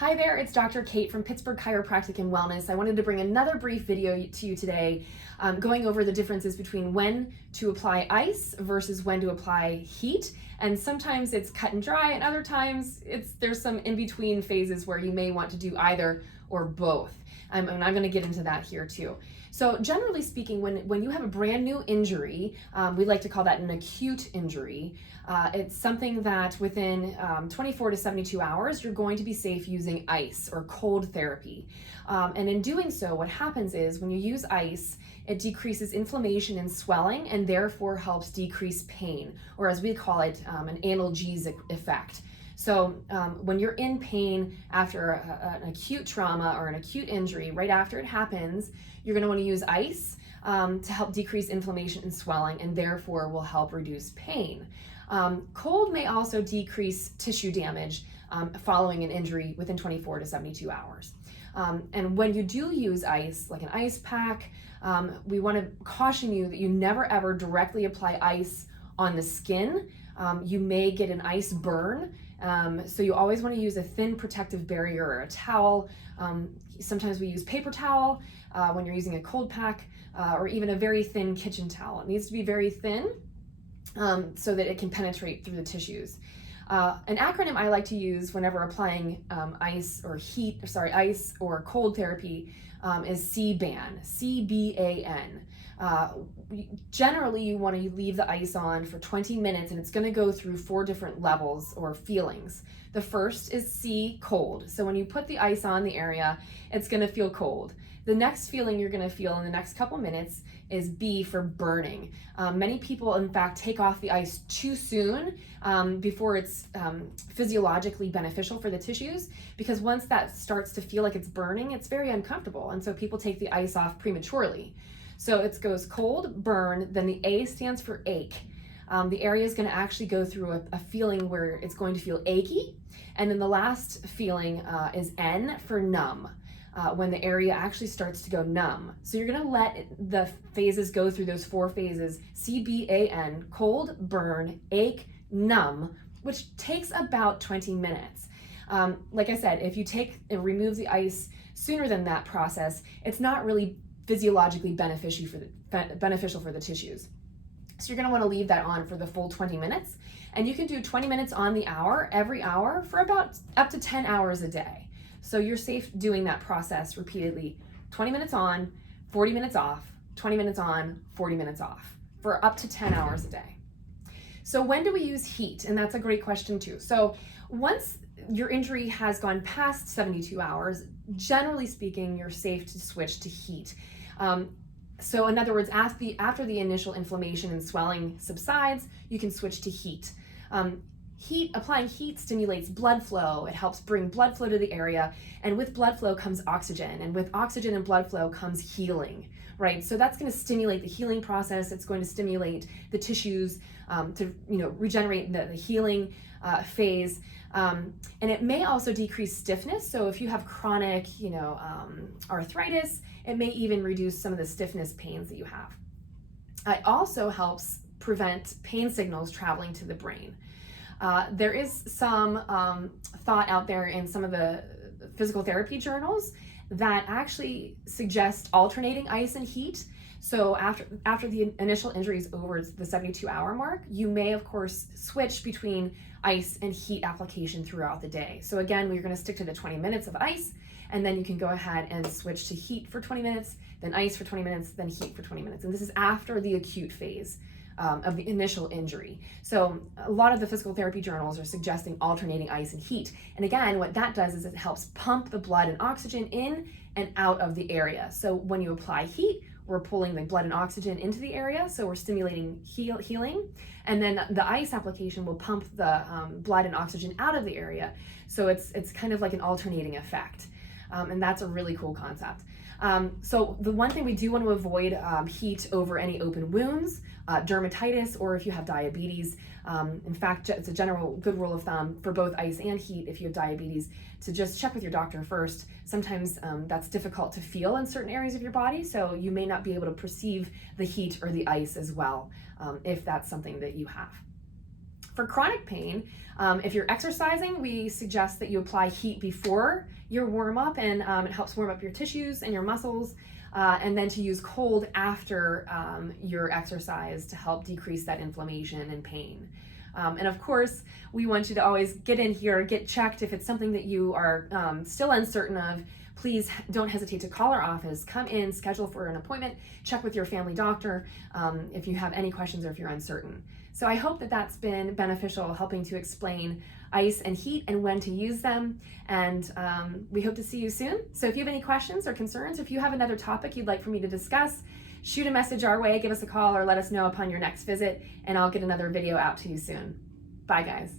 Hi there, it's Dr. Kate from Pittsburgh Chiropractic and Wellness. I wanted to bring another brief video to you today, going over the differences between when to apply ice versus when to apply heat. And sometimes it's cut and dry, and other times there's some in-between phases where you may want to do either or both. And I'm going to get into that here too. So generally speaking, when you have a brand new injury, we like to call that an acute injury. It's something that within 24 to 72 hours, you're going to be safe using ice or cold therapy. And in doing so, what happens is when you use ice, it decreases inflammation and swelling and therefore helps decrease pain, or as we call it, an analgesic effect. So when you're in pain after an acute trauma or an acute injury, right after it happens, you're going to want to use ice to help decrease inflammation and swelling, and therefore will help reduce pain. Cold may also decrease tissue damage following an injury within 24 to 72 hours. And when you do use ice, like an ice pack, we want to caution you that you never ever directly apply ice on the skin. You may get an ice burn. So you always want to use a thin protective barrier or a towel. Sometimes we use paper towel when you're using a cold pack, or even a very thin kitchen towel. It needs to be very thin so that it can penetrate through the tissues. An acronym I like to use whenever applying ice or cold therapy is CBAN, C-B-A-N. Generally, you want to leave the ice on for 20 minutes, and it's going to go through 4 different levels or feelings. The first is C, cold. So when you put the ice on the area, it's going to feel cold. The next feeling you're going to feel in the next couple minutes is B, for burning. Many people, in fact, take off the ice too soon before it's physiologically beneficial for the tissues, because once that starts to feel like it's burning, it's very uncomfortable, and so people take the ice off prematurely. So it goes cold, burn, then the A stands for ache. The area is going to actually go through a feeling where it's going to feel achy, and then the last feeling is N, for numb. When the area actually starts to go numb. So you're going to let the phases go through those 4 phases, C-B-A-N, cold, burn, ache, numb, which takes about 20 minutes. Like I said, if you take and remove the ice sooner than that process, it's not really physiologically beneficial for the tissues. So you're going to want to leave that on for the full 20 minutes. And you can do 20 minutes on the hour, every hour, for about up to 10 hours a day. So you're safe doing that process repeatedly, 20 minutes on, 40 minutes off, 20 minutes on, 40 minutes off, for up to 10 hours a day. So when do we use heat? And that's a great question too. So once your injury has gone past 72 hours, generally speaking, you're safe to switch to heat. So in other words, after the initial inflammation and swelling subsides, you can switch to heat. Applying heat stimulates blood flow. It helps bring blood flow to the area, and with blood flow comes oxygen, and with oxygen and blood flow comes healing, right? So that's going to stimulate the healing process. It's going to stimulate the tissues to regenerate the healing phase, and it may also decrease stiffness. So if you have chronic arthritis, it may even reduce some of the stiffness pains that you have. It also helps prevent pain signals traveling to the brain. There is some thought out there in some of the physical therapy journals that actually suggest alternating ice and heat. So after the initial injury is over the 72-hour mark, you may, of course, switch between ice and heat application throughout the day. So again, we're going to stick to the 20 minutes of ice, and then you can go ahead and switch to heat for 20 minutes, then ice for 20 minutes, then heat for 20 minutes. And this is after the acute phase of the initial injury. So a lot of the physical therapy journals are suggesting alternating ice and heat. And again, what that does is it helps pump the blood and oxygen in and out of the area. So when you apply heat, we're pulling the blood and oxygen into the area, so we're stimulating healing. And then the ice application will pump the blood and oxygen out of the area. So it's kind of like an alternating effect. And that's a really cool concept. So the one thing we do want to avoid heat over any open wounds, dermatitis, or if you have diabetes. In fact, it's a general good rule of thumb for both ice and heat if you have diabetes to just check with your doctor first. Sometimes that's difficult to feel in certain areas of your body, so you may not be able to perceive the heat or the ice as well if that's something that you have. For chronic pain, if you're exercising, we suggest that you apply heat before your warm up, and it helps warm up your tissues and your muscles, and then to use cold after your exercise to help decrease that inflammation and pain. And of course, we want you to always get in here, get checked. If it's something that you are still uncertain of, please don't hesitate to call our office, come in, schedule for an appointment, check with your family doctor if you have any questions or if you're uncertain. So I hope that that's been beneficial, helping to explain ice and heat and when to use them. And we hope to see you soon. So if you have any questions or concerns, if you have another topic you'd like for me to discuss, shoot a message our way, give us a call, or let us know upon your next visit, and I'll get another video out to you soon. Bye, guys.